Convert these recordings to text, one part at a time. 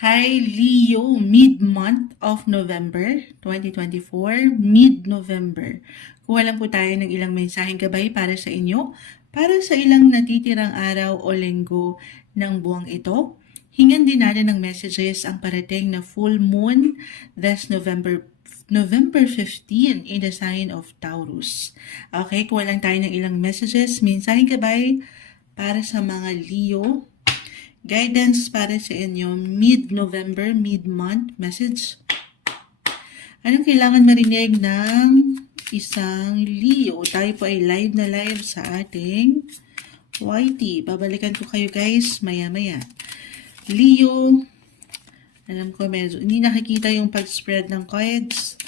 Hi Leo, mid-month of November 2024, mid-November. Kuha lang po tayo ng ilang mensaheng gabay para sa inyo, para sa ilang natitirang araw o linggo ng buwang ito. Hingan din natin ng messages ang parating na full moon this November November 15 in the sign of Taurus. Okay, kuha lang tayo ng ilang messages, mensaheng gabay para sa mga Leo Guidance para sa inyo, mid-November, mid-month message. Anong kailangan marinig ng isang Leo? Tayo po ay live na live sa ating YT. Babalikan ko kayo guys maya-maya. Leo, alam ko medyo hindi nakikita yung pag-spread ng cards.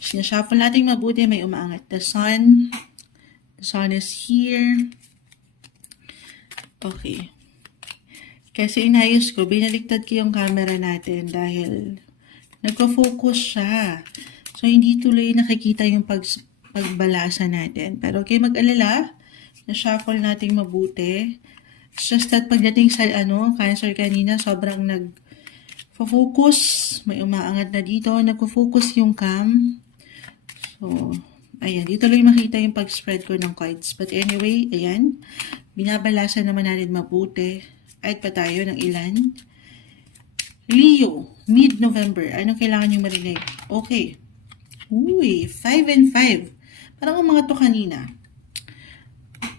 Sinashuffle natin mabuti, may umaangat. The sun, the sun is here. Okay. Kasi inayos ko, binaliktad ko yung camera natin dahil nagko-focus siya. So, hindi tuloy nakikita yung pag, pagbalasa natin. Pero okay mag-alala, na-shuffle natin mabuti. It's just that pagdating sa ano, cancer kanina, sobrang nag focus may umaangat na dito, nagko-focus yung cam. So, ayan, dito lang makita yung pag-spread ko ng cards. But anyway, ayan, binabalasa naman natin mabuti. Kahit pa tayo ng ilan. Leo, mid-November. Ano kailangan nyo marinig? Okay. Uy, 5 and 5. Parang ang mga to kanina.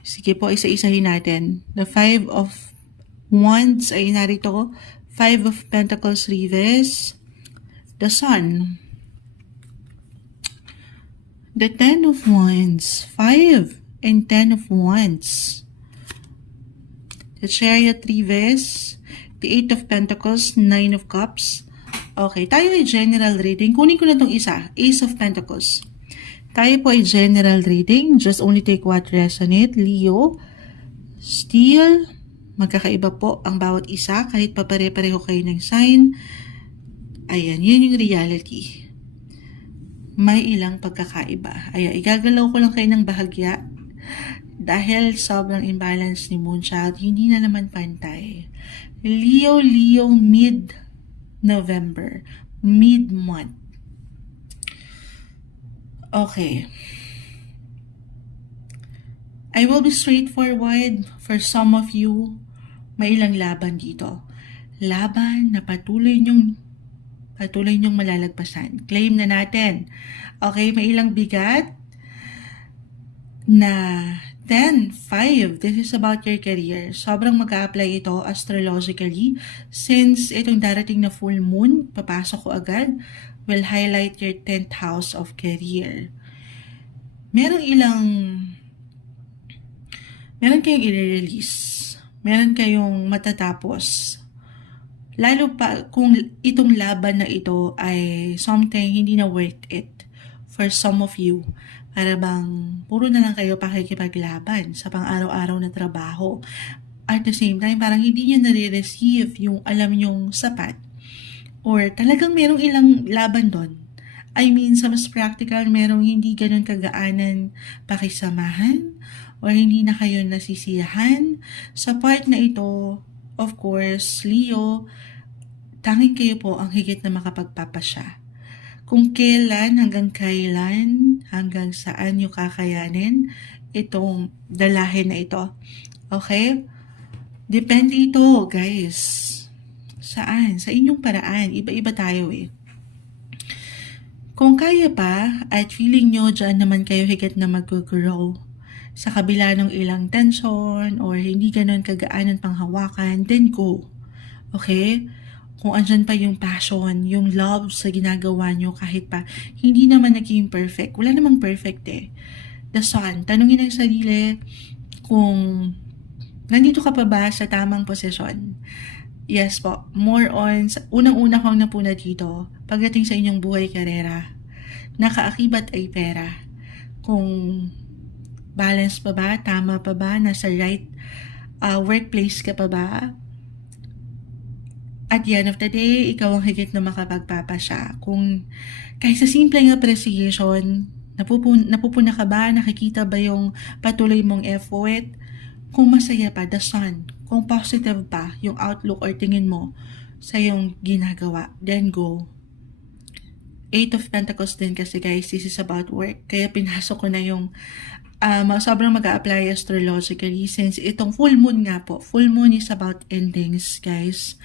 Sige po, isa-isahin natin. The 5 of Wands ay narito. 5 of Pentacles reverse. The Sun. The 10 of Wands. 5 and 10 of Wands. The Chariot reverse. The Eight of Pentacles. Nine of Cups. Okay, tayo ay general reading. Kunin ko na itong isa. Ace of Pentacles. Tayo po ay general reading. Just only take what resonate. Leo. Steel. Magkakaiba po ang bawat isa. Kahit papare-pareho kayo ng sign. Ayan, yun yung reality may ilang pagkakaiba. Ayan, igagalaw ko lang kayo ng bahagya dahil sobrang imbalance ni Moonchild, hindi na naman pantay. Leo, Leo, mid-November. Mid-month. Okay. I will be straightforward for some of you. May ilang laban dito. Laban na patuloy nyong patuloy nyong malalagpasan. Claim na natin. Okay, may ilang bigat na 10, 5. This is about your career. Sobrang mag-a-apply ito astrologically since itong darating na full moon, papasok ko agad, will highlight your 10th house of career. Merong ilang meron kayong i-release. Meron kayong matatapos Lalo pa kung itong laban na ito ay something hindi na worth it for some of you. Para bang puro na lang kayo pakikipaglaban sa pang-araw-araw na trabaho. At the same time, parang hindi niya nare-receive yung alam nyong sapat. Or talagang merong ilang laban doon. I mean, sa mas practical, merong hindi ganun kagaanan pakisamahan or hindi na kayo nasisiyahan. Sa part na ito, Of course, Leo, tanging kayo po ang higit na makapagpapasya. Kung kailan, hanggang kailan, hanggang saan nyo kakayanin itong dalahin na ito. Okay? Depende ito, guys. Saan? Sa inyong paraan. Iba-iba tayo eh. Kung kaya pa at feeling nyo dyan naman kayo higit na mag-grow sa kabila ng ilang tension or hindi ganun kagaanan pang hawakan, then go. Okay? Kung andyan pa yung passion, yung love sa ginagawa nyo kahit pa hindi naman naging perfect. Wala namang perfect eh. Sun, tanungin ang sarili kung nandito ka pa ba sa tamang posisyon. Yes po, more on, unang-una kong napuna dito, pagdating sa inyong buhay karera, nakaakibat ay pera. Kung Balance pa ba? Tama pa ba? Nasa right uh, workplace ka pa ba? At the end of the day, ikaw ang higit na makapagpapasya. Kung kahit sa simpleng appreciation, napupun napupuna ka ba? Nakikita ba yung patuloy mong effort? Kung masaya pa, the sun. Kung positive pa yung outlook or tingin mo, sa iyong ginagawa. Then go. Eight of Pentacles din kasi guys, this is about work. Kaya pinasok ko na yung um, sobrang mag apply astrologically since itong full moon nga po. Full moon is about endings, guys.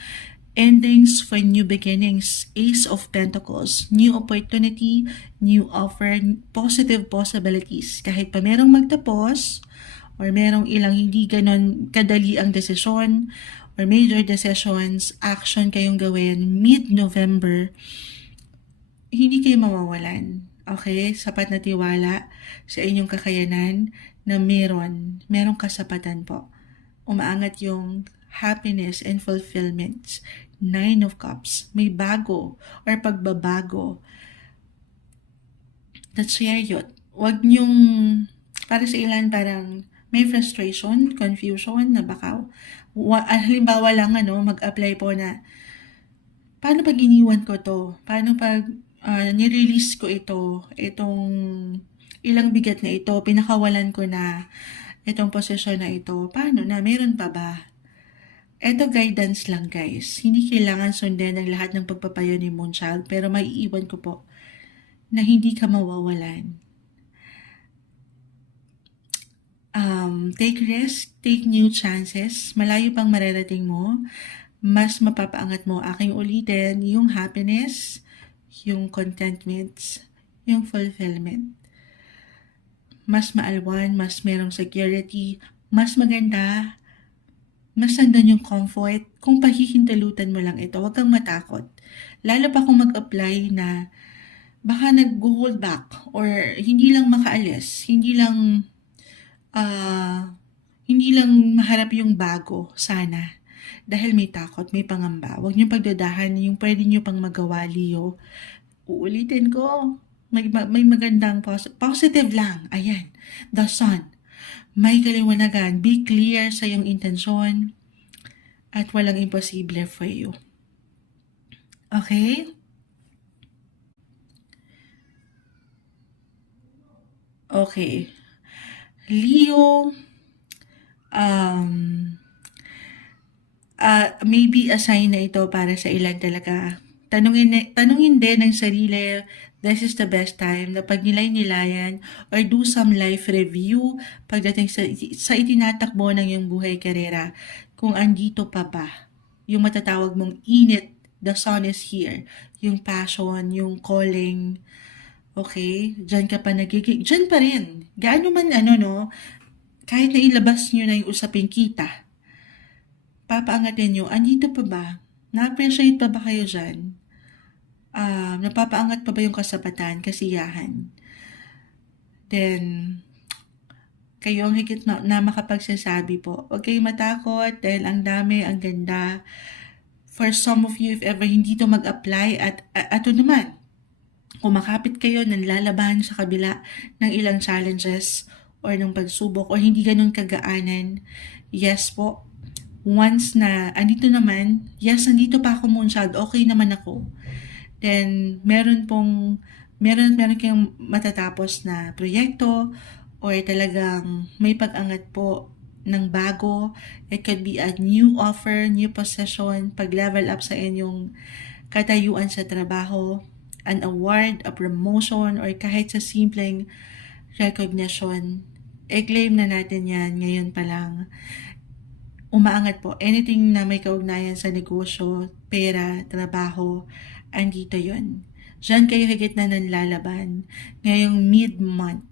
Endings for new beginnings. Ace of Pentacles. New opportunity, new offer, positive possibilities. Kahit pa merong magtapos, or merong ilang hindi ganon kadali ang desisyon, or major decisions, action kayong gawin mid-November, hindi kayo mawawalan. Okay? Sapat na tiwala sa inyong kakayanan na meron, merong kasapatan po. Umaangat yung happiness and fulfillment. Nine of Cups. May bago or pagbabago. That's chariot. Huwag niyong, para sa ilan parang may frustration, confusion na baka, wa, ah, halimbawa lang ano, mag-apply po na, paano pag iniwan ko to? Paano pag uh, nirelease ko ito, itong ilang bigat na ito, pinakawalan ko na itong posisyon na ito, paano na, meron pa ba? Ito guidance lang guys. Hindi kailangan sundin ang lahat ng pagpapayo ni Moonchild, pero maiiwan ko po na hindi ka mawawalan. Um, take risk, take new chances. Malayo pang mararating mo. Mas mapapaangat mo aking ulitin yung happiness, yung contentment, yung fulfillment. Mas maalwan, mas merong security, mas maganda, mas nandun yung comfort. Kung pahihintalutan mo lang ito, huwag kang matakot. Lalo pa kung mag-apply na baka nag-hold back or hindi lang makaalis, hindi lang uh, hindi lang maharap yung bago, sana. Dahil may takot, may pangamba. Huwag niyo pagdadahan yung pwede niyo pang magawa, Leo. Uulitin ko. May, may magandang pos- positive lang. Ayan. The sun may kaliwanagan. Be clear sa iyong intensyon at walang imposible for you. Okay? Okay. Leo, um, uh, maybe a sign na ito para sa ilan talaga. Tanungin, tanungin din ng sarili, this is the best time na pag nilay-nilayan or do some life review pagdating sa, sa itinatakbo ng iyong buhay karera. Kung andito pa ba yung matatawag mong init, the sun is here, yung passion, yung calling, okay, dyan ka pa nagiging, dyan pa rin, gaano man ano no, kahit na ilabas nyo na yung usaping kita, papaangatin nyo, andito pa ba? Na-appreciate pa ba kayo dyan? Uh, napapaangat pa ba yung kasapatan, kasiyahan? Then, kayo ang higit na, na makapagsasabi po. Huwag kayong matakot dahil ang dami, ang ganda. For some of you, if ever hindi to mag-apply, at ato naman, kumakapit kayo ng lalaban sa kabila ng ilang challenges or ng pagsubok or hindi ganun kagaanan, yes po, once na andito naman, yes, andito pa ako Moonchild, okay naman ako then meron pong meron meron kayong matatapos na proyekto or talagang may pag-angat po ng bago. It could be a new offer, new position, pag-level up sa inyong katayuan sa trabaho, an award, a promotion, or kahit sa simpleng recognition. I-claim na natin yan ngayon pa lang. Umaangat po. Anything na may kaugnayan sa negosyo, pera, trabaho, andito yon. Diyan kayo higit na nanlalaban ngayong mid-month,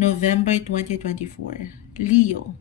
November 2024. Leo,